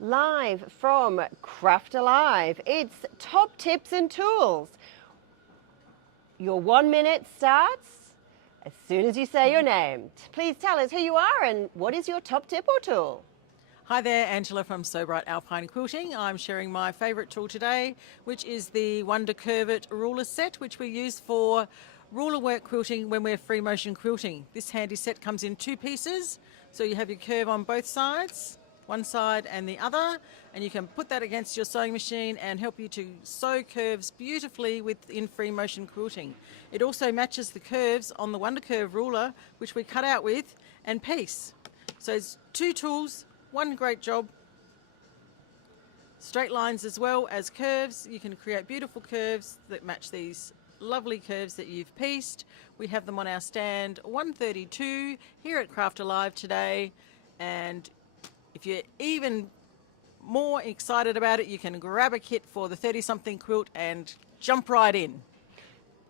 live from Craft Alive. It's top tips and tools. Your 1 minute starts as soon as you say your name. Please tell us who you are and what is your top tip or tool? Hi there, Angela from So Bright Alpine Quilting. I'm sharing my favourite tool today, which is the Wonder Curve It ruler set, which we use for ruler work quilting when we're free motion quilting. This handy set comes in 2 pieces, so you have your curve on both sides, one side and the other, and you can put that against your sewing machine and help you to sew curves beautifully within free motion quilting. It also matches the curves on the Wonder Curve ruler, which we cut out with, and piece. So it's 2 tools, one great job. Straight lines as well as curves. You can create beautiful curves that match these lovely curves that you've pieced. We have them on our stand 132 here at Craft Alive today, and if you're even more excited about it, you can grab a kit for the 30-something quilt and jump right in.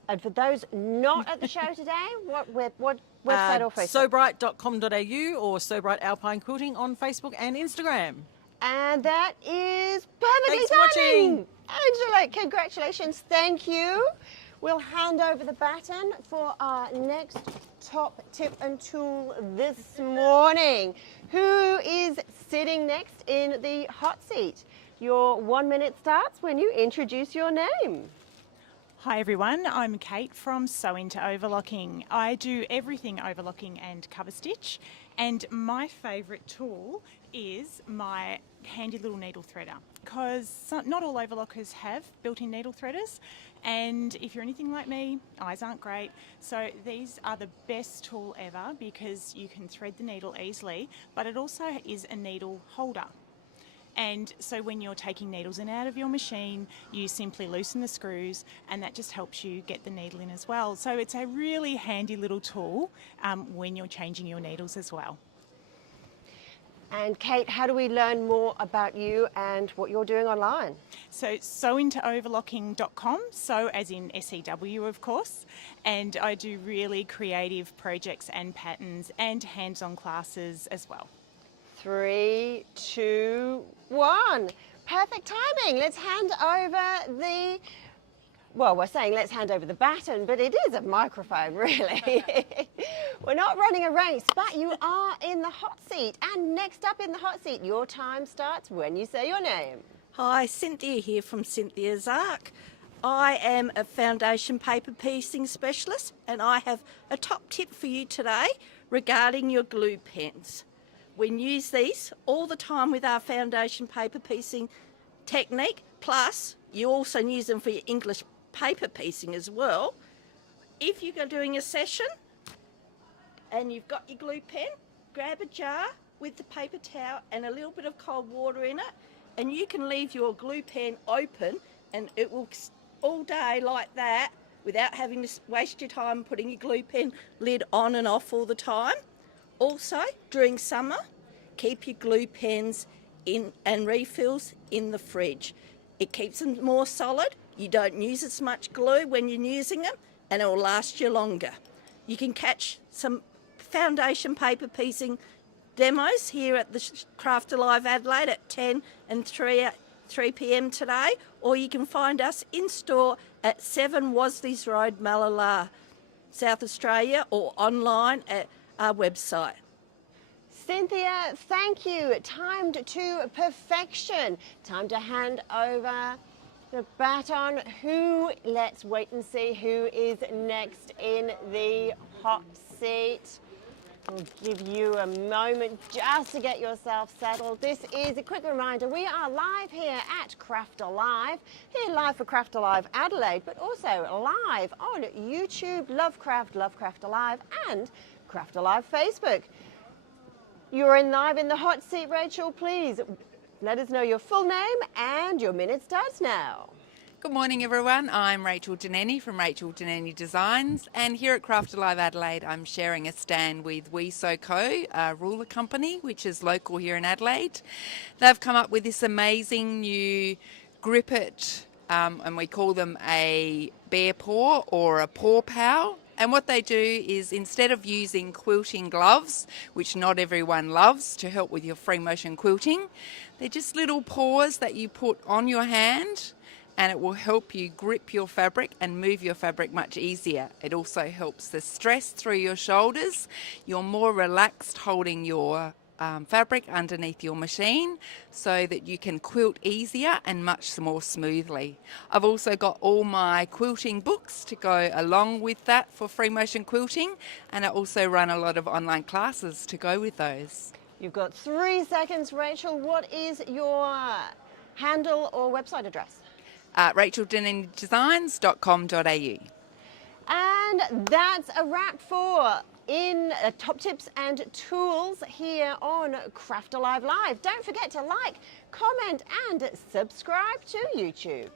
And for those not at the show today, what website or Facebook? Sobright.com.au or So Bright Alpine Quilting on Facebook and Instagram. And that is perfectly Thanks for watching. Angela, congratulations. Thank you. We'll hand over the baton for our next top tip and tool this morning. Who is sitting next in the hot seat? Your 1 minute starts when you introduce your name. Hi everyone, I'm Kate from Sew Into Overlocking. I do everything overlocking and cover stitch, and my favourite tool is my handy little needle threader, because not all overlockers have built-in needle threaders, and if you're anything like me, eyes aren't great, so these are the best tool ever because you can thread the needle easily, but it also is a needle holder. And so when you're taking needles in and out of your machine, you simply loosen the screws, and that just helps you get the needle in as well. So it's a really handy little tool when you're changing your needles as well. And Kate, how do we learn more about you and what you're doing online? So sewintoverlocking.com, sew as in SEW of course, and I do really creative projects and patterns and hands-on classes as well. 3, 2, 1. Perfect timing. Let's hand over the, well, we're saying let's hand over the baton, but it is a microphone, really. We're not running a race, but you are in the hot seat. And next up in the hot seat, your time starts when you say your name. Hi, Cynthia here from Cynthia's Arc. I am a foundation paper piecing specialist, and I have a top tip for you today regarding your glue pens. We use these all the time with our foundation paper piecing technique, plus you also use them for your English paper piecing as well. If you're doing a session and you've got your glue pen, grab a jar with the paper towel and a little bit of cold water in it, and you can leave your glue pen open and it will all day like that without having to waste your time putting your glue pen lid on and off all the time. Also, during summer, keep your glue pens in and refills in the fridge. It keeps them more solid, you don't use as much glue when you're using them, and it will last you longer. You can catch some foundation paper piecing demos here at the Craft Alive Adelaide at 10 and 3 p.m. today, or you can find us in store at 7 Wasleys Road, Malala, South Australia, or online at our website. Cynthia, thank you. Timed to perfection. Time to hand over the baton. Let's wait and see who is next in the hot seat. We'll give you a moment just to get yourself settled. This is a quick reminder. We are live here at Craft Alive, here live for Craft Alive Adelaide, but also live on YouTube, Lovecraft Alive, and Craft Alive Facebook. You're live in the hot seat, Rachel. Please let us know your full name and your minute starts now. Good morning everyone, I'm Rachel Deneni from Rachel Deneni Designs, and here at Craft Alive Adelaide I'm sharing a stand with We Sew Co, a ruler company which is local here in Adelaide. They've come up with this amazing new grip it, and we call them a bear paw or a paw pow, And what they do is instead of using quilting gloves, which not everyone loves to help with your free motion quilting, they're just little paws that you put on your hand, and it will help you grip your fabric and move your fabric much easier. It also helps the stress through your shoulders. You're more relaxed holding your fabric underneath your machine so that you can quilt easier and much more smoothly. I've also got all my quilting books to go along with that for free motion quilting, and I also run a lot of online classes to go with those. You've got 3 seconds, Rachel. What is your handle or website address? RachelDenanyDesigns.com.au. And that's a wrap for top tips and tools here on Craft Alive Live. Don't forget to like, comment and subscribe to YouTube.